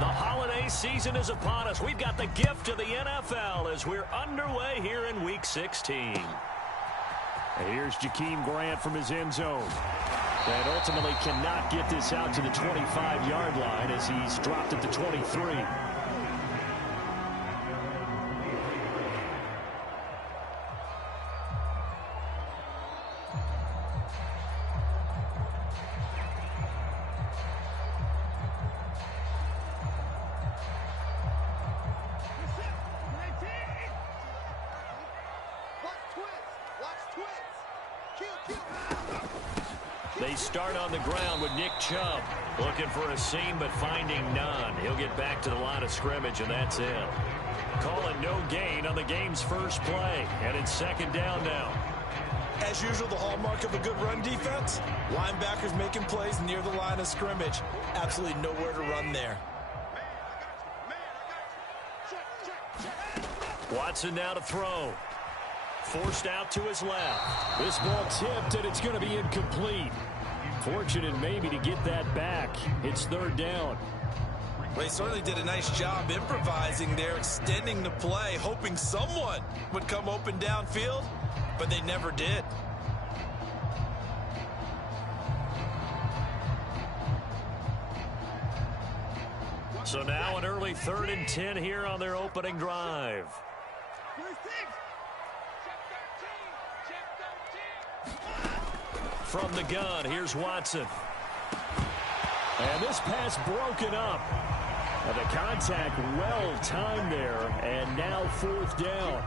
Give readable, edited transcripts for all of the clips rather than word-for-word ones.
The holiday season is upon us. We've got the gift of the NFL as we're underway here in Week 16. And here's Jakeem Grant from his end zone. And ultimately cannot get this out to the 25-yard line as he's dropped at the 23. They start on the ground with Nick Chubb. Looking for a seam, but finding none. He'll get back to the line of scrimmage, and that's it. Calling no gain on the game's first play. And it's second down now. As usual, the hallmark of a good run defense, linebackers making plays near the line of scrimmage. Absolutely nowhere to run there. Watson now to throw. Forced out to his left. This ball tipped, and it's going to be incomplete. Fortunate maybe to get that back. It's third down. Well, he certainly did a nice job improvising there, extending the play, hoping someone would come open downfield, but they never did. So now an early 3rd and 10 here on their opening drive. From the gun, here's Watson. And this pass broken up. And the contact well timed there, and now 4th down.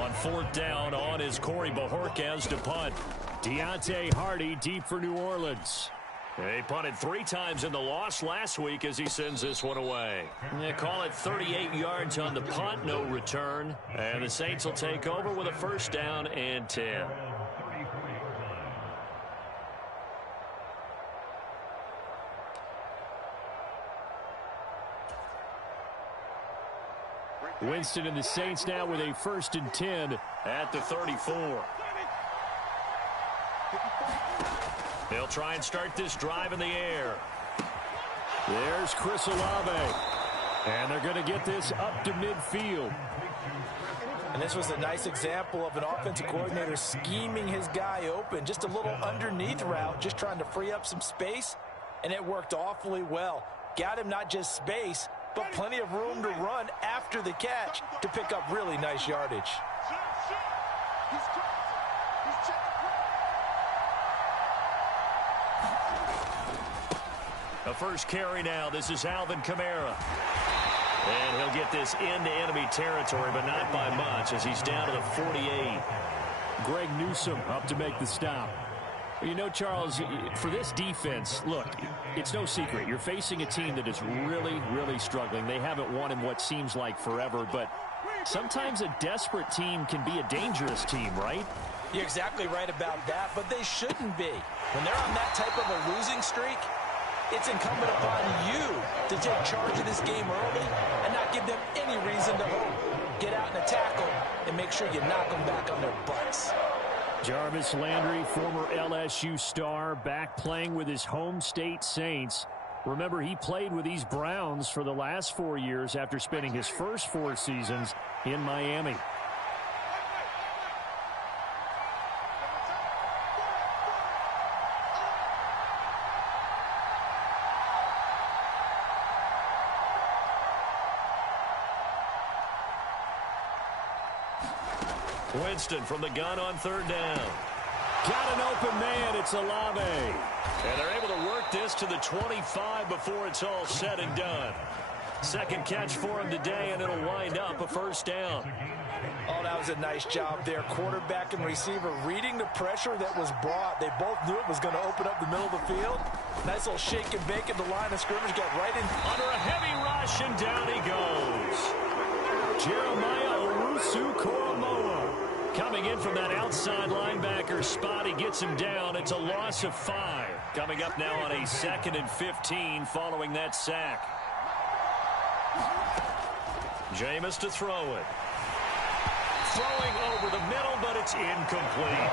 On 4th down, on is Corey Bojorquez to punt. Deontay Hardy deep for New Orleans. He punted 3 times in the loss last week as he sends this one away. They call it 38 yards on the punt, no return. And the Saints will take over with a 1st down and 10. Winston and the Saints now with a 1st and 10 at the 34. They'll try and start this drive in the air. There's Chris Olave. And they're going to get this up to midfield. And this was a nice example of an offensive coordinator scheming his guy open. Just a little underneath route, just trying to free up some space. And it worked awfully well. Got him not just space, but plenty of room to run after the catch to pick up really nice yardage. A first carry now. This is Alvin Kamara. And he'll get this into enemy territory, but not by much as he's down to the 48. Greg Newsome up to make the stop. You know, Charles, for this defense, look, it's no secret. You're facing a team that is really, really struggling. They haven't won in what seems like forever, but sometimes a desperate team can be a dangerous team, right? You're exactly right about that, but they shouldn't be. When they're on that type of a losing streak, it's incumbent upon you to take charge of this game early and not give them any reason to hope. Get out and attack them and make sure you knock them back on their butts. Jarvis Landry, former LSU star, back playing with his home state Saints. Remember, he played with these Browns for the last 4 years after spending his first 4 seasons in Miami. Winston from the gun on 3rd down. Got an open man. It's Olave. And they're able to work this to the 25 before it's all said and done. Second catch for him today, and it'll wind up a 1st down. Oh, that was a nice job there. Quarterback and receiver reading the pressure that was brought. They both knew it was going to open up the middle of the field. Nice little shake and bake at the line of scrimmage. Got right in. Under a heavy rush, and down he goes. Jeremiah Owusu-Koramoah. Coming in from that outside linebacker spot, he gets him down. It's a loss of 5. Coming up now on a 2nd and 15 following that sack. Jameis to throw it. Throwing over the middle, but it's incomplete.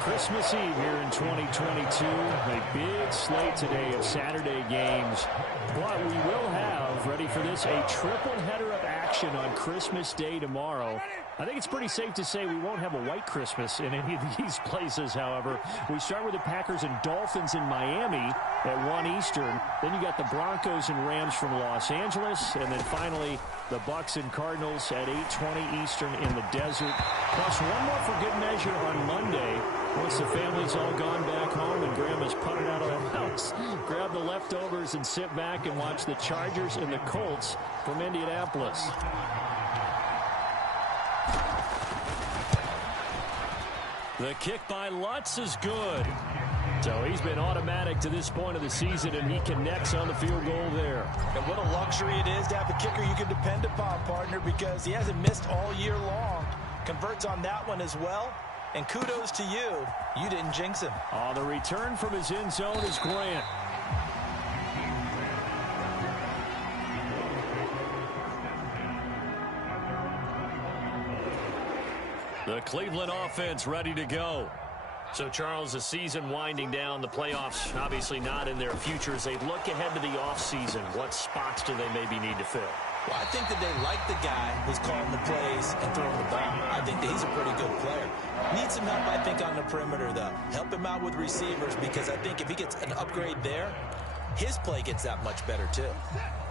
Christmas Eve here in 2022. A big slate today of Saturday games. But we will have, ready for this, a triple header of action on Christmas Day tomorrow. I think it's pretty safe to say we won't have a white Christmas in any of these places, however. We start with the Packers and Dolphins in Miami at 1 Eastern. Then you got the Broncos and Rams from Los Angeles. And then finally, the Bucs and Cardinals at 8:20 Eastern in the desert. Plus one more for good measure on Monday. Once the family's all gone back home and Grandma's putted out of the house, grab the leftovers and sit back and watch the Chargers and the Colts from Indianapolis. The kick by Lutz is good. So he's been automatic to this point of the season, and he connects on the field goal there. And what a luxury it is to have a kicker you can depend upon, partner, because he hasn't missed all year long. Converts on that one as well. And kudos to you. You didn't jinx him. On the return from his end zone is Grant. The Cleveland offense ready to go. So, Charles, the season winding down, the playoffs obviously not in their future. As they look ahead to the offseason, what spots do they maybe need to fill? Well, I think that they like the guy who's calling the plays and throwing the ball. I think that he's a pretty good player. Needs some help, I think, on the perimeter, though. Help him out with receivers, because I think if he gets an upgrade there, his play gets that much better, too.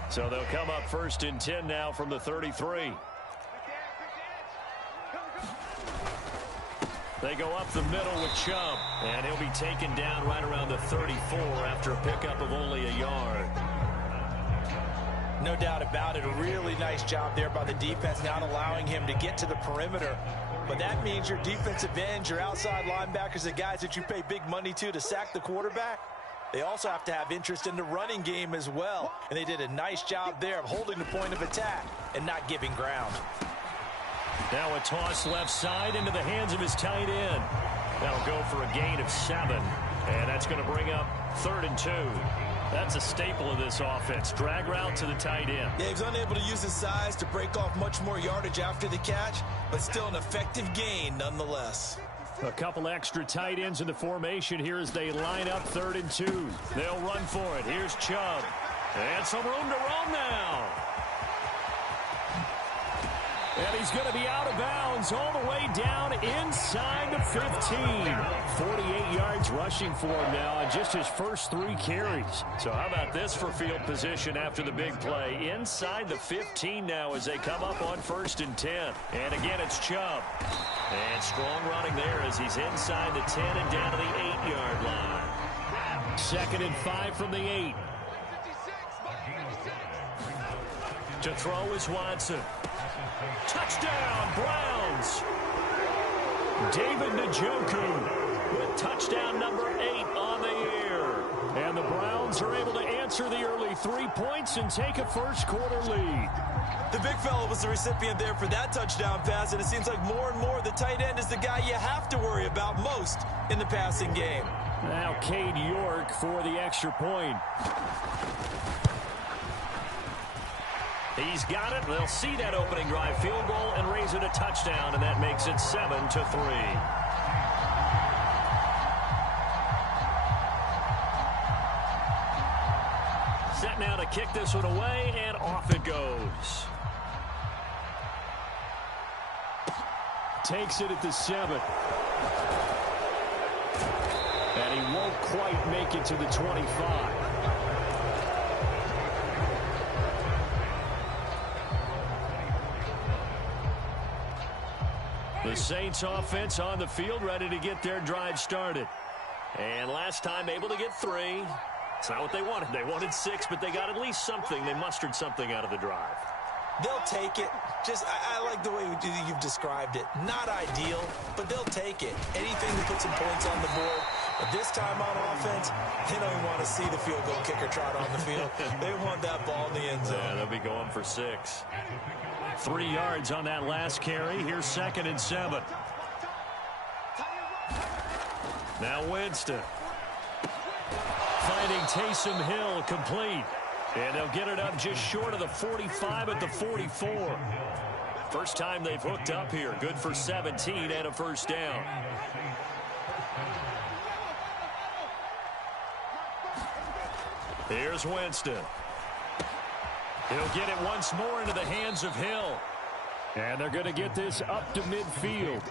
So they'll come up 1st and 10 now from the 33. They go up the middle with Chubb, and he'll be taken down right around the 34 after a pickup of only a yard. No doubt about it. A really nice job there by the defense, not allowing him to get to the perimeter. But that means your defensive ends, your outside linebackers, the guys that you pay big money to sack the quarterback, they also have to have interest in the running game as well. And they did a nice job there of holding the point of attack and not giving ground. Now a toss left side into the hands of his tight end. That'll go for a gain of 7. And that's going to bring up 3rd and 2. That's a staple of this offense. Drag route to the tight end. Yeah, he's unable to use his size to break off much more yardage after the catch, but still an effective gain nonetheless. A couple extra tight ends in the formation here as they line up 3rd and 2. They'll run for it. Here's Chubb. And some room to roam now. And he's going to be out of bounds all the way down inside the 15. 48 yards rushing for him now on just his first 3 carries. So how about this for field position after the big play? Inside the 15 now as they come up on 1st and 10. And again, it's Chubb. And strong running there as he's inside the 10 and down to the 8-yard line. 2nd and 5 from the 8. To throw is Watson. Touchdown, Browns. David Njoku with touchdown number 8 on the year. And the Browns are able to answer the early 3 points and take a first-quarter lead. The big fella was the recipient there for that touchdown pass, and it seems like more and more the tight end is the guy you have to worry about most in the passing game. Now Cade York for the extra point. He's got it. They'll see that opening drive field goal and raise it a touchdown, and that makes it 7-3. Set now to kick this one away, and off it goes. Takes it at the 7. And he won't quite make it to the 25. The Saints offense on the field, ready to get their drive started. And last time able to get 3. It's not what they wanted. They wanted 6, but they got at least something. They mustered something out of the drive. They'll take it. I like the way you've described it. Not ideal, but they'll take it. Anything to put some points on the board. But this time on offense, they don't even want to see the field goal kicker trot on the field. They want that ball in the end zone. Yeah, they'll be going for 6. 3 yards on that last carry. Here's 2nd and 7. Now Winston. Finding Taysom Hill complete. And they'll get it up just short of the 45 at the 44. First time they've hooked up here. Good for 17 and a first down. Here's Winston. He'll get it once more into the hands of Hill. And they're going to get this up to midfield.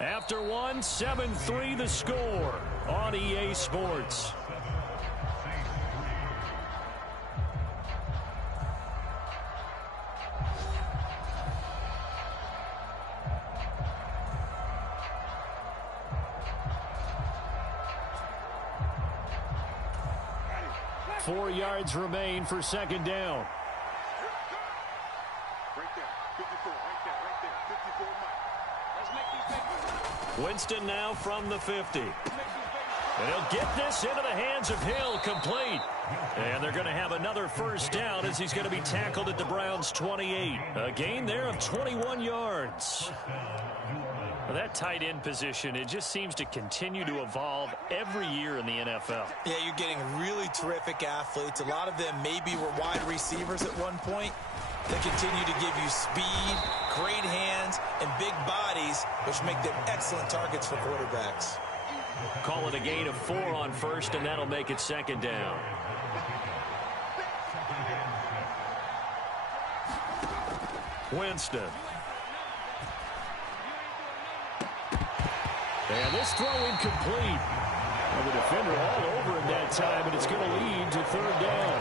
After one, 7-3 the score on EA Sports. Four yards remain for second down. Right there, 54, right there, 54 Mike. Let's make these big. Winston now from the 50. And he'll get this into the hands of Hill, complete. And they're going to have another first down as he's going to be tackled at the Browns' 28. A gain there of 21 yards. Well, that tight end position, it just seems to continue to evolve every year in the NFL. Yeah, you're getting really terrific athletes. A lot of them maybe were wide receivers at one point. They continue to give you speed, great hands, and big bodies, which make them excellent targets for quarterbacks. Call it a gain of 4 on first, and that'll make it second down. Winston. And this throw incomplete. Well, the defender all over him that time, and it's going to lead to third down.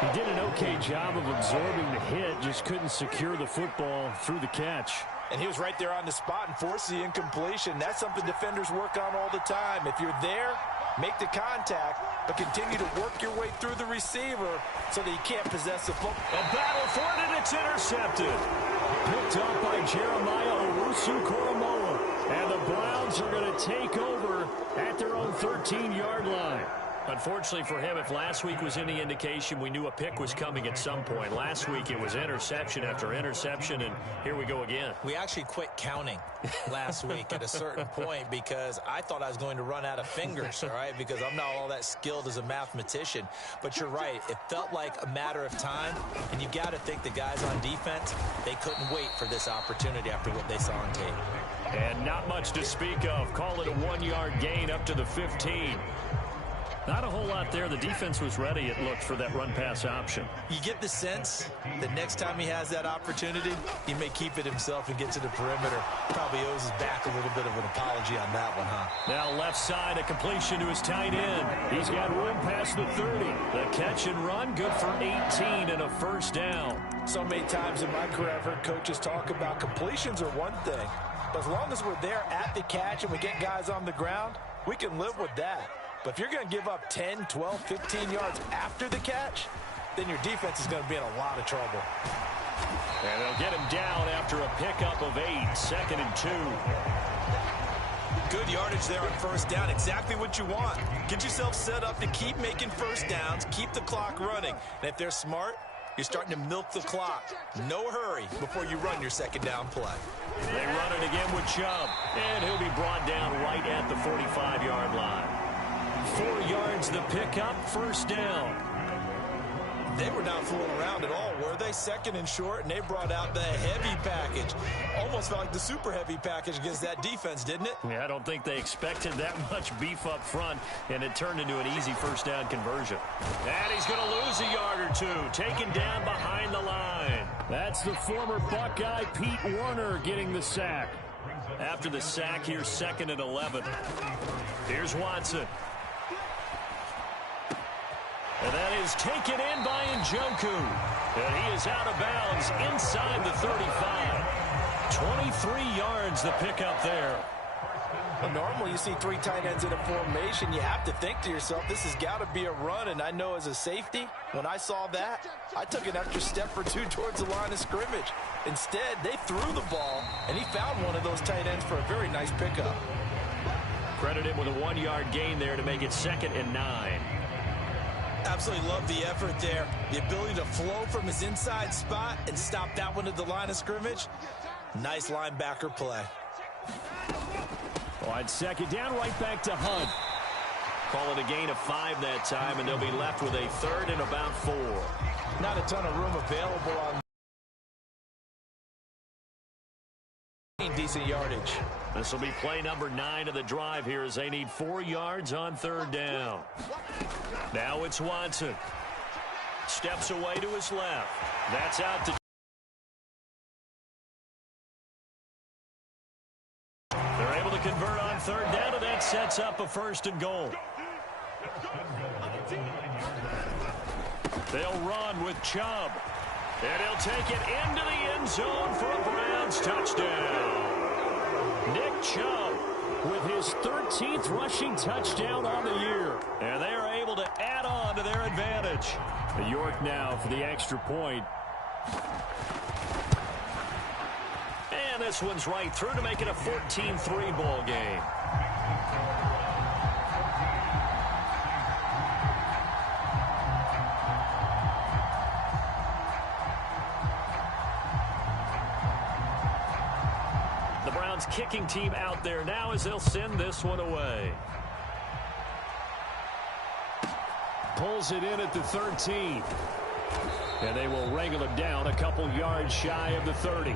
He did an okay job of absorbing the hit, just couldn't secure the football through the catch. And he was right there on the spot and forced the incompletion. That's something defenders work on all the time. If you're there, make the contact, but continue to work your way through the receiver so that you can't possess the football. A battle for it, and it's intercepted. Picked up by Jeremiah Owusu-Koramoah. And the Browns are going to take over at their own 13-yard line. Unfortunately for him, if last week was any indication, we knew a pick was coming at some point. Last week it was interception after interception, and here we go again. We actually quit counting last week at a certain point because I thought I was going to run out of fingers, all right, because I'm not all that skilled as a mathematician. But you're right. It felt like a matter of time, and you got to think the guys on defense, they couldn't wait for this opportunity after what they saw on tape. And not much to speak of. Call it a 1-yard gain up to the 15. Not a whole lot there. The defense was ready, it looked, for that run-pass option. You get the sense that next time he has that opportunity, he may keep it himself and get to the perimeter. Probably owes his back a little bit of an apology on that one, huh? Now left side, a completion to his tight end. He's got room past the 30. The catch and run, good for 18 and a first down. So many times in my career, I've heard coaches talk about completions are one thing. But as long as we're there at the catch and we get guys on the ground, we can live with that. But if you're going to give up 10, 12, 15 yards after the catch, then your defense is going to be in a lot of trouble. And they'll get him down after a pickup of 8, 2nd and 2. Good yardage there on first down. Exactly what you want. Get yourself set up to keep making first downs, keep the clock running. And if they're smart, you're starting to milk the clock. No hurry before you run your second down play. They run it again with Chubb. And he'll be brought down right at the 45-yard line. 4 yards the pickup, first down. They were not fooling around at all, were they? Second and short, and they brought out the heavy package. Almost felt like the super heavy package against that defense, didn't it? Yeah, I don't think they expected that much beef up front, and it turned into an easy first down conversion. And he's going to lose a yard or two, taken down behind the line. That's the former Buckeye Pete Werner getting the sack. After the sack, here's 2nd and 11. Here's Watson. And that is taken in by Njoku. And he is out of bounds inside the 35. 23 yards the pickup there. Well, normally you see 3 tight ends in a formation. You have to think to yourself, this has got to be a run. And I know as a safety, when I saw that, I took an extra step or 2 towards the line of scrimmage. Instead, they threw the ball, and he found one of those tight ends for a very nice pickup. Credit him with a 1-yard gain there to make it 2nd and 9. Absolutely love the effort there. The ability to flow from his inside spot and stop that one at the line of scrimmage. Nice linebacker play. On second down, right back to Hunt. Call it a gain of 5 that time, and they'll be left with a 3rd and about 4. Not a ton of room available on decent yardage. This will be play number 9 of the drive here as they need 4 yards on 3rd down. Now it's Watson. Steps away to his left. That's out to... They're able to convert on 3rd down, and that sets up a 1st and goal. They'll run with Chubb. And he'll take it into the end zone for a Browns touchdown. Nick Chubb with his 13th rushing touchdown on the year. And they are able to add on to their advantage. York now for the extra point. And this one's right through to make it a 14-3 ball game. The Browns kicking team out there now as they'll send this one away. Pulls it in at the 13. And they will wrangle it down a couple yards shy of the 30.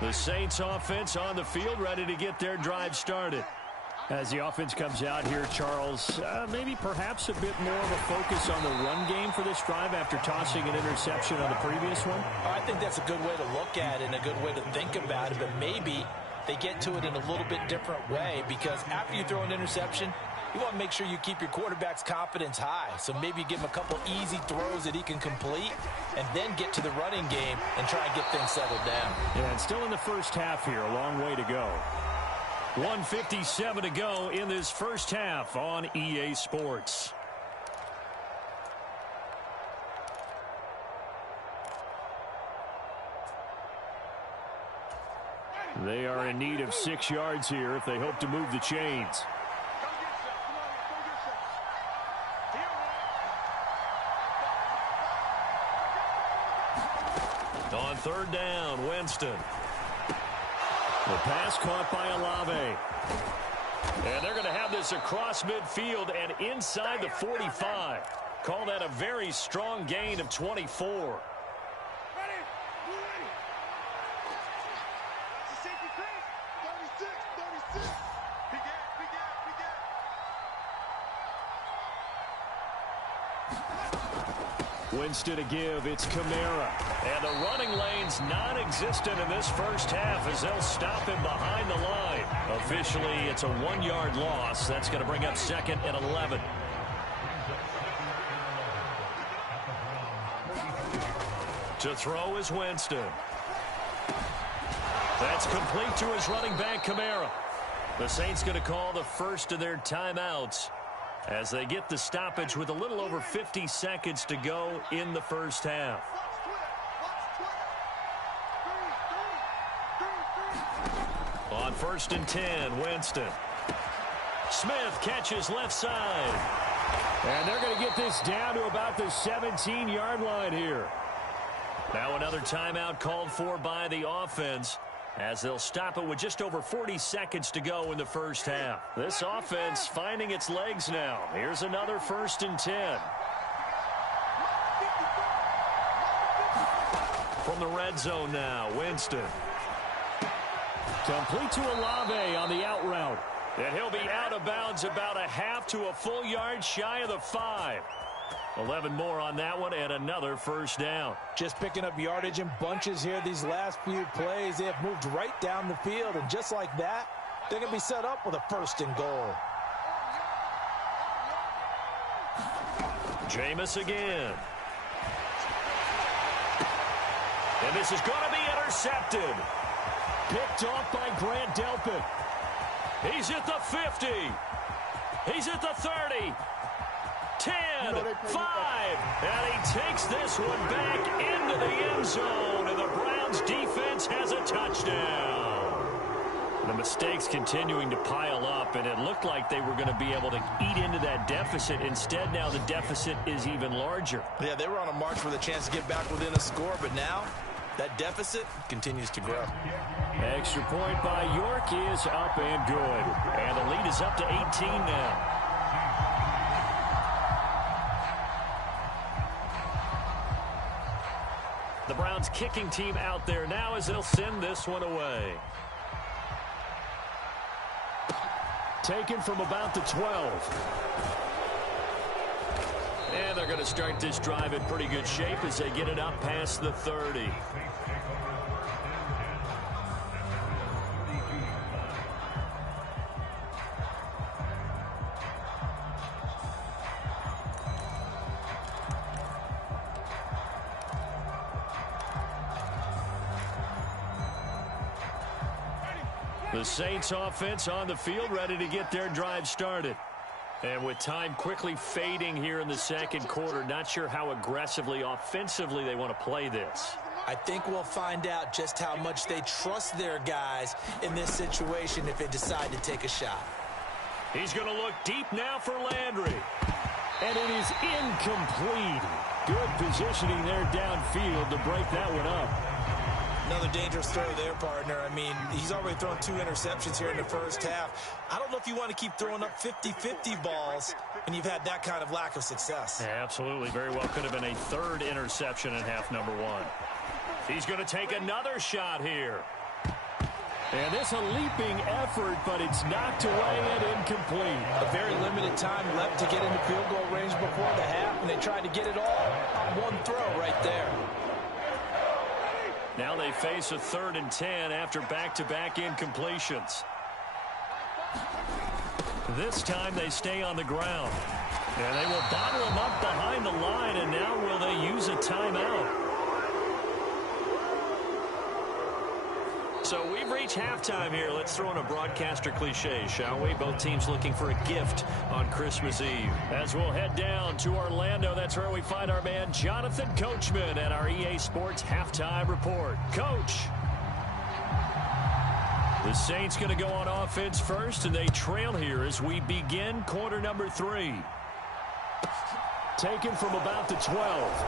The Saints offense on the field, ready to get their drive started. As the offense comes out here, Charles, maybe perhaps a bit more of a focus on the run game for this drive after tossing an interception on the previous one? I think that's a good way to look at it and a good way to think about it, but maybe they get to it in a little bit different way because after you throw an interception, you want to make sure you keep your quarterback's confidence high. So maybe you give him a couple easy throws that he can complete and then get to the running game and try and get things settled down. Yeah, and still in the first half here, a long way to go. 1:57 to go in this first half on EA Sports. They are in need of 6 yards here if they hope to move the chains. On 3rd down, Winston. The pass caught by Olave. And they're going to have this across midfield and inside the 45. Call that a very strong gain of 24. Winston to give, it's Kamara. And the running lane's non-existent in this first half as they'll stop him behind the line. Officially, it's a 1-yard loss. That's going to bring up 2nd and 11. To throw is Winston. That's complete to his running back, Kamara. The Saints going to call the first of their timeouts as they get the stoppage with a little over 50 seconds to go in the first half. On 1st and 10, Winston. Smith catches left side. And they're going to get this down to about the 17-yard line here. Now another timeout called for by the offense as they'll stop it with just over 40 seconds to go in the first half. This offense finding its legs now. Here's another 1st and 10. From the red zone now, Winston. Complete to Olave on the out route. And he'll be out of bounds about a half to a full yard shy of the 5. 11 more on that one and another 1st down. Just picking up yardage in bunches here these last few plays. They have moved right down the field, and just like that, they're going to be set up with a 1st and goal. Jameis again. And this is going to be intercepted. Picked off by Grant Delpit. He's at the 50. He's at the 30. 10, 5, and he takes this one back into the end zone, and the Browns defense has a touchdown. The mistakes continuing to pile up, and it looked like they were going to be able to eat into that deficit. Instead, now the deficit is even larger. Yeah, they were on a march for the chance to get back within a score, but now that deficit continues to grow. Extra point by York is up and good. And the lead is up to 18 now. The Browns kicking team out there now as they'll send this one away. Taken from about the 12. And they're going to start this drive in pretty good shape as they get it up past the 30. The Saints offense on the field, ready to get their drive started. And with time quickly fading here in the second quarter, not sure how aggressively, offensively they want to play this. I think we'll find out just how much they trust their guys in this situation if they decide to take a shot. He's going to look deep now for Landry. And it is incomplete. Good positioning there downfield to break that one up. Another dangerous throw there, partner. I mean, he's already thrown 2 interceptions here in the first half. I don't know if you want to keep throwing up 50-50 balls and you've had that kind of lack of success. Yeah, absolutely. Very well could have been a 3rd interception in half number 1. He's going to take another shot here. And this a leaping effort, but it's knocked away and incomplete. A very limited time left to get into field goal range before the half, and they tried to get it all on one throw right there. Now they face a 3rd and 10 after back-to-back incompletions. This time they stay on the ground. And they will bottle him up behind the line, and now will they use a timeout? So we've reached halftime here. Let's throw in a broadcaster cliche, shall we? Both teams looking for a gift on Christmas Eve. As we'll head down to Orlando, that's where we find our man Jonathan Coachman at our EA Sports Halftime Report. Coach. The Saints going to go on offense first, and they trail here as we begin quarter number 3. Taken from about the 12.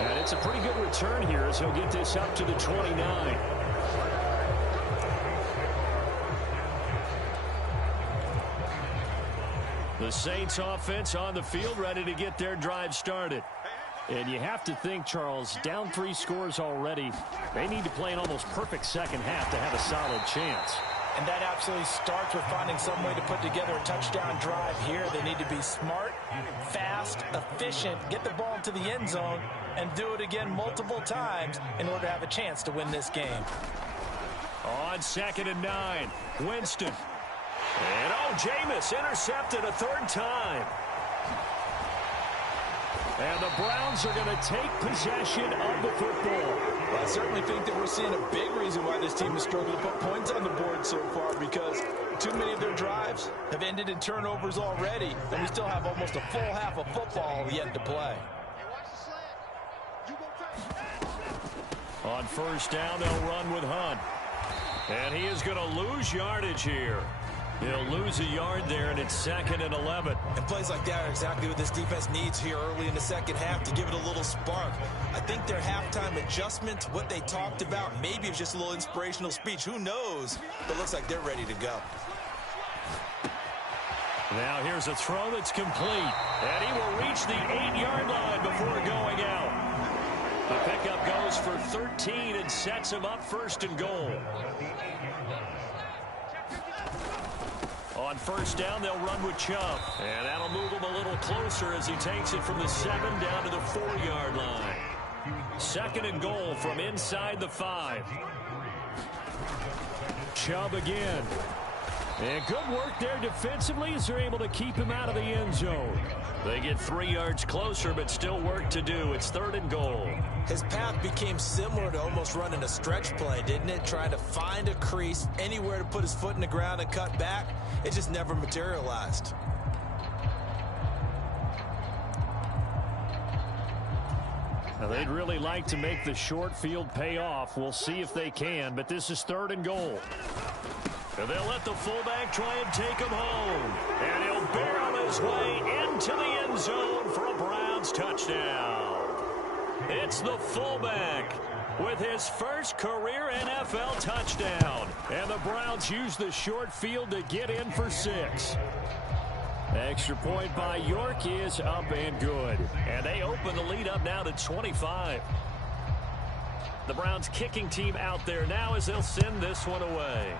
And it's a pretty good return here as he'll get this up to the 29. The Saints offense on the field ready to get their drive started. And you have to think, Charles, down 3 scores already. They need to play an almost perfect second half to have a solid chance. And that absolutely starts with finding some way to put together a touchdown drive here. They need to be smart, fast, efficient, get the ball into the end zone, and do it again multiple times in order to have a chance to win this game. On 2nd and 9, Winston. And Jameis intercepted a 3rd time. And the Browns are going to take possession of the football. Well, I certainly think that we're seeing a big reason why this team has struggled to put points on the board so far, because too many of their drives have ended in turnovers already, and we still have almost a full half of football yet to play. On 1st down, they'll run with Hunt. And he is going to lose yardage here. He'll lose a yard there, and it's 2nd and 11. And plays like that are exactly what this defense needs here early in the second half to give it a little spark. I think their halftime adjustment, what they talked about, maybe it's just a little inspirational speech. Who knows? But it looks like they're ready to go. Now here's a throw that's complete. And he will reach the 8-yard line before going out. The pickup goes for 13 and sets him up 1st and goal. On 1st down, they'll run with Chubb. And that'll move him a little closer as he takes it from the 7 down to the 4-yard line. 2nd and goal from inside the 5. Chubb again. And good work there defensively as they're able to keep him out of the end zone. They get 3 yards closer, but still work to do. It's 3rd and goal. His path became similar to almost running a stretch play, didn't it? Trying to find a crease, anywhere to put his foot in the ground and cut back. It just never materialized. Now, they'd really like to make the short field pay off. We'll see if they can, but this is 3rd and goal. And they'll let the fullback try and take him home. And he'll barrel his way into the end zone for a Browns touchdown. It's the fullback with his first career NFL touchdown. And the Browns use the short field to get in for 6. Extra point by York is up and good. And they open the lead up now to 25. The Browns kicking team out there now as they'll send this one away.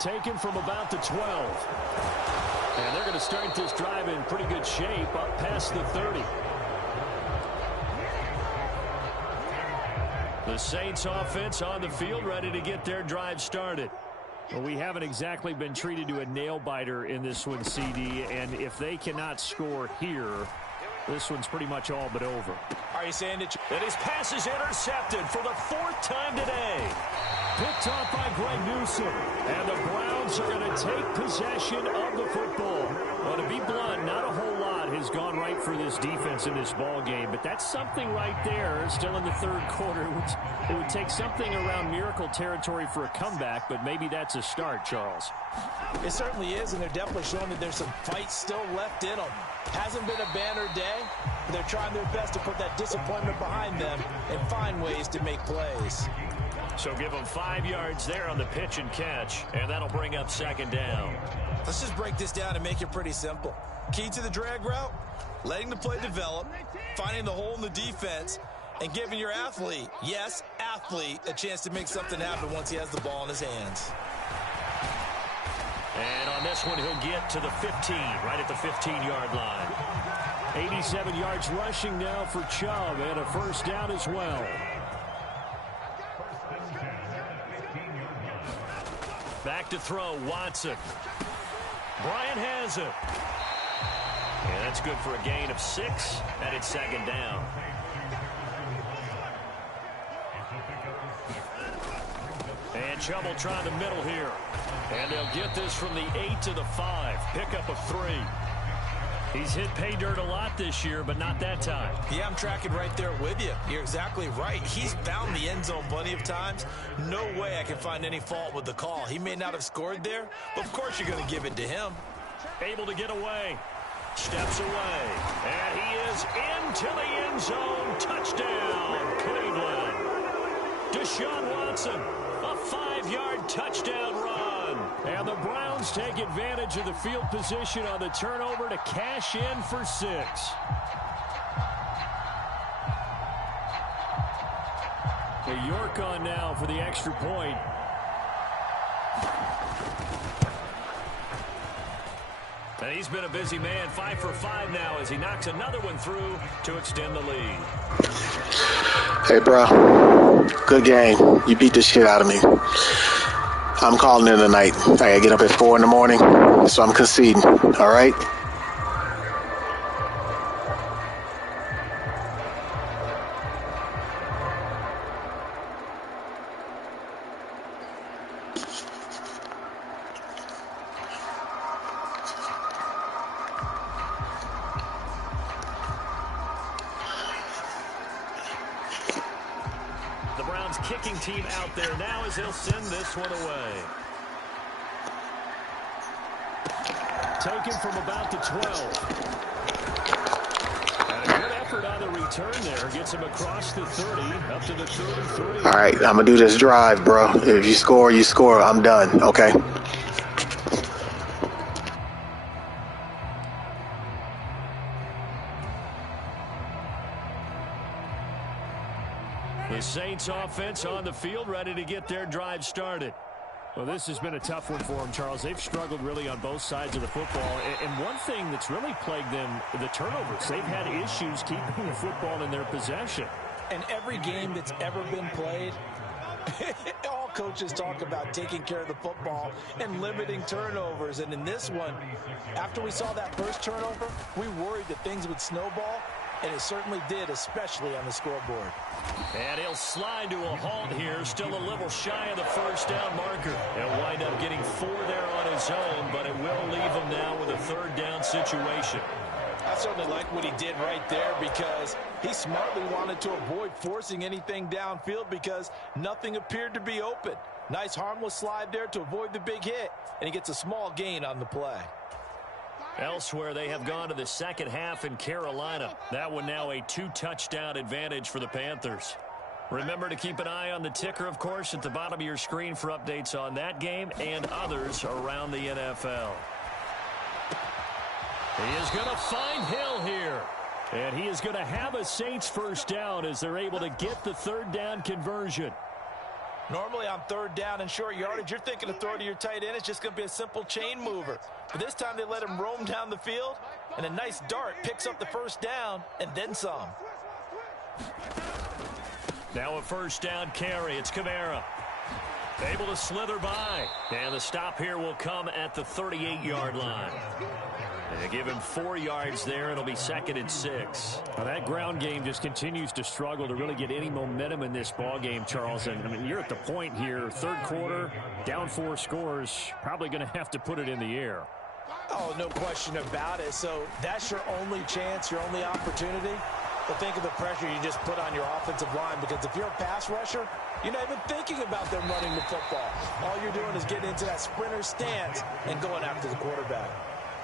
Taken from about the 12. And they're going to start this drive in pretty good shape up past the 30. The Saints offense on the field ready to get their drive started. Well, we haven't exactly been treated to a nail-biter in this one, CD, and if they cannot score here, this one's pretty much all but over. Are you saying that his pass is intercepted for the 4th time today? Picked off by Greg Newsome, and the Browns are going to take possession of the football. Well, to be blunt, not a whole lot has gone right for this defense in this ball game, but that's something right there. Still in the 3rd quarter, it would take something around miracle territory for a comeback, but maybe that's a start, Charles. It certainly is, and they're definitely showing that there's some fight still left in them. Hasn't been a banner day, but they're trying their best to put that disappointment behind them and find ways to make plays. So give them 5 yards there on the pitch and catch, and that'll bring up 2nd down. Let's just break this down and make it pretty simple. Key to the drag route, letting the play develop, finding the hole in the defense, and giving your athlete, yes, athlete, a chance to make something happen once he has the ball in his hands. And on this one, he'll get to the 15, right at the 15-yard line. 87 yards rushing now for Chubb, and a 1st down as well. Back to throw, Watson. Bryant has it. And that's good for a gain of 6, and it's 2nd down. And Chubb will try the middle here. And they'll get this from the 8 to the 5. Pickup of 3. He's hit pay dirt a lot this year, but not that time. Yeah, I'm tracking right there with you. You're exactly right. He's found the end zone plenty of times. No way I can find any fault with the call. He may not have scored there, but of course you're going to give it to him. Able to get away. Steps away. And he is into the end zone. Touchdown, Cleveland. Deshaun Watson, a 5-yard touchdown run. And the Browns take advantage of the field position on the turnover to cash in for 6. York on now for the extra point. And he's been a busy man, 5 for 5 now as he knocks another one through to extend the lead. Hey, bro. Good game. You beat the shit out of me. I'm calling it a night. I gotta get up at 4 in the morning, so I'm conceding. All right? Kicking team out there now as they'll send this one away. Taken from about the 12. And a good effort on the return there. Gets him across the 30, up to the 33. All right, I'm going to do this drive, bro. If you score, you score. I'm done, okay? The Saints offense on the field ready to get their drive started. Well, this has been a tough one for them, Charles. They've struggled really on both sides of the football. And one thing that's really plagued them, the turnovers. They've had issues keeping the football in their possession. And every game that's ever been played, all coaches talk about taking care of the football and limiting turnovers. And in this one, after we saw that first turnover, we worried that things would snowball. And it certainly did, especially on the scoreboard. And he'll slide to a halt here, still a little shy of the first down marker. He'll wind up getting 4 there on his own, but it will leave him now with a 3rd down situation. I certainly like what he did right there because he smartly wanted to avoid forcing anything downfield because nothing appeared to be open. Nice harmless slide there to avoid the big hit, and he gets a small gain on the play. Elsewhere, they have gone to the second half in Carolina. That one now a 2-touchdown advantage for the Panthers. Remember to keep an eye on the ticker, of course, at the bottom of your screen for updates on that game and others around the NFL. He is going to find Hill here. And he is going to have a Saints first down as they're able to get the third down conversion. Normally on third down and short yardage, you're thinking of throw to your tight end. It's just going to be a simple chain mover. But this time they let him roam down the field, and a nice dart picks up the first down and then some. Now a first down carry. It's Kamara. Able to slither by. And the stop here will come at the 38-yard line. They give him 4 yards there. It'll be 2nd and 6. Well, that ground game just continues to struggle to really get any momentum in this ball game, Charles. And I mean, you're at the point here, third quarter, down 4 scores, probably going to have to put it in the air. Oh, no question about it. So that's your only chance, your only opportunity. But think of the pressure you just put on your offensive line, because if you're a pass rusher, you're not even thinking about them running the football. All you're doing is getting into that sprinter stance and going after the quarterback.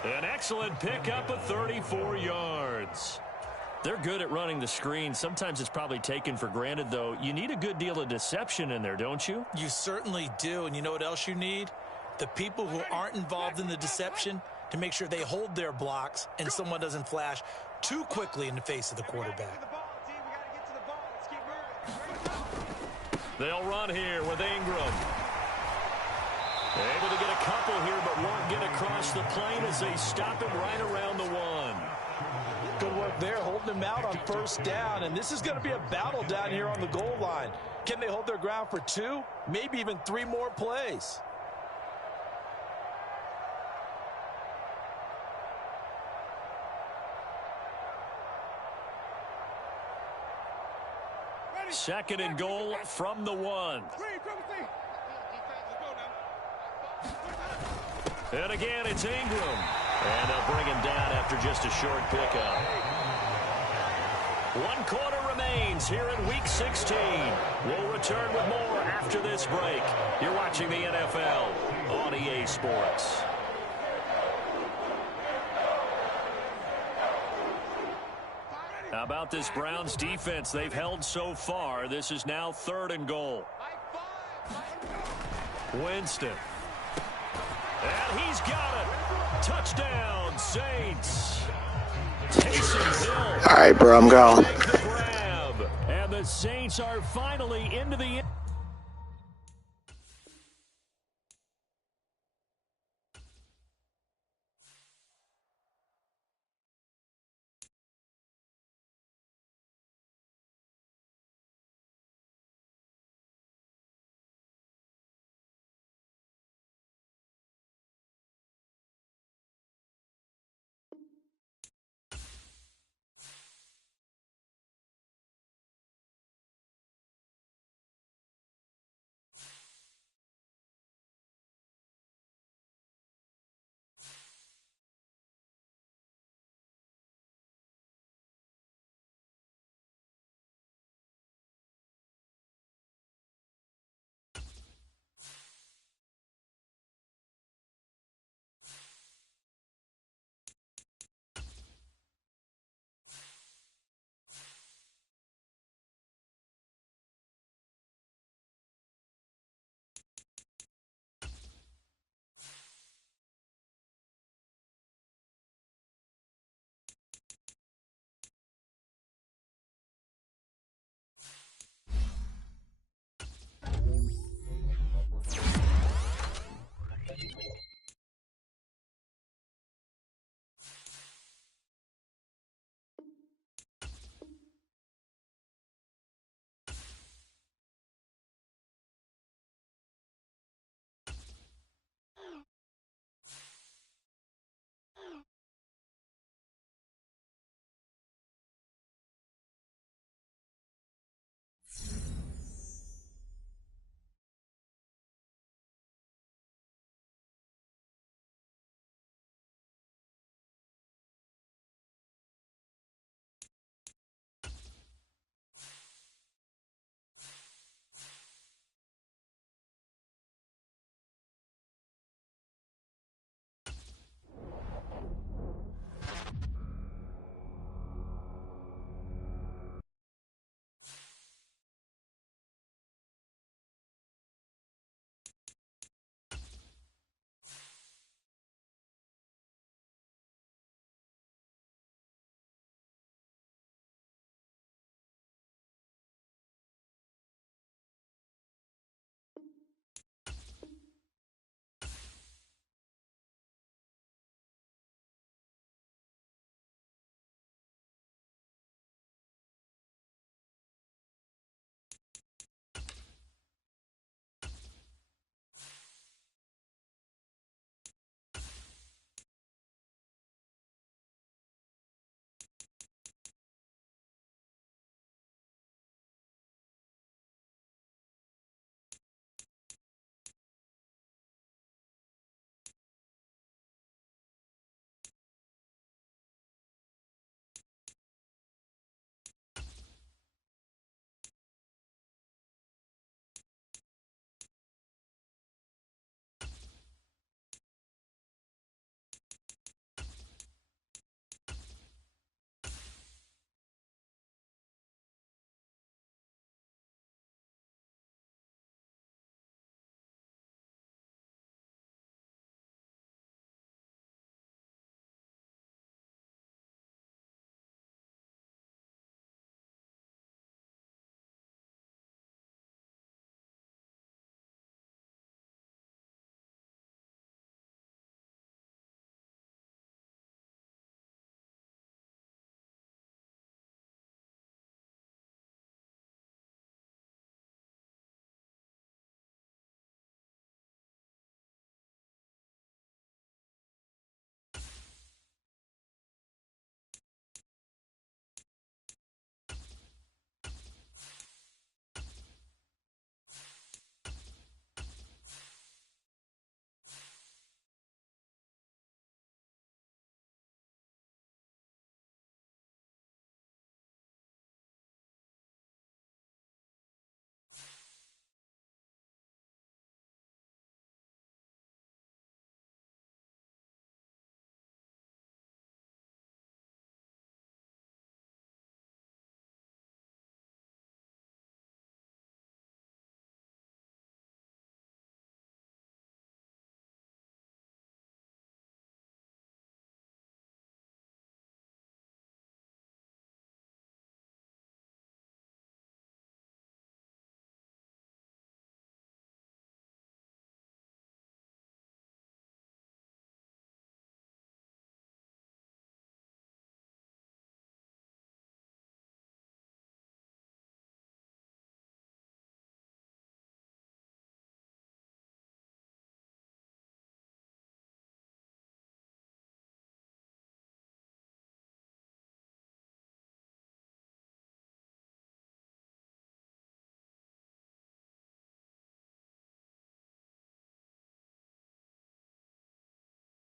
An excellent pickup of 34 yards. They're good at running the screen. Sometimes it's probably taken for granted, though. You need a good deal of deception in there, don't you? You certainly do. And you know what else you need? The people who aren't involved in the deception to make sure they hold their blocks and someone doesn't flash too quickly in the face of the quarterback. They'll run here with Ingram. Able to get a couple here, but won't get across the plane as they stop him right around the 1. Good work there, holding him out on first down. And this is going to be a battle down here on the goal line. Can they hold their ground for 2, maybe even 3 more plays? Second and goal from the 1. And again, it's Ingram. And they'll bring him down after just a short pickup. 1 quarter remains here in Week 16. We'll return with more after this break. You're watching the NFL on EA Sports. How about this Browns defense they've held so far? This is now 3rd and goal. Winston. And he's got it. Touchdown, Saints. Taysom Hill. All right, bro, I'm gone. And the Saints are finally into the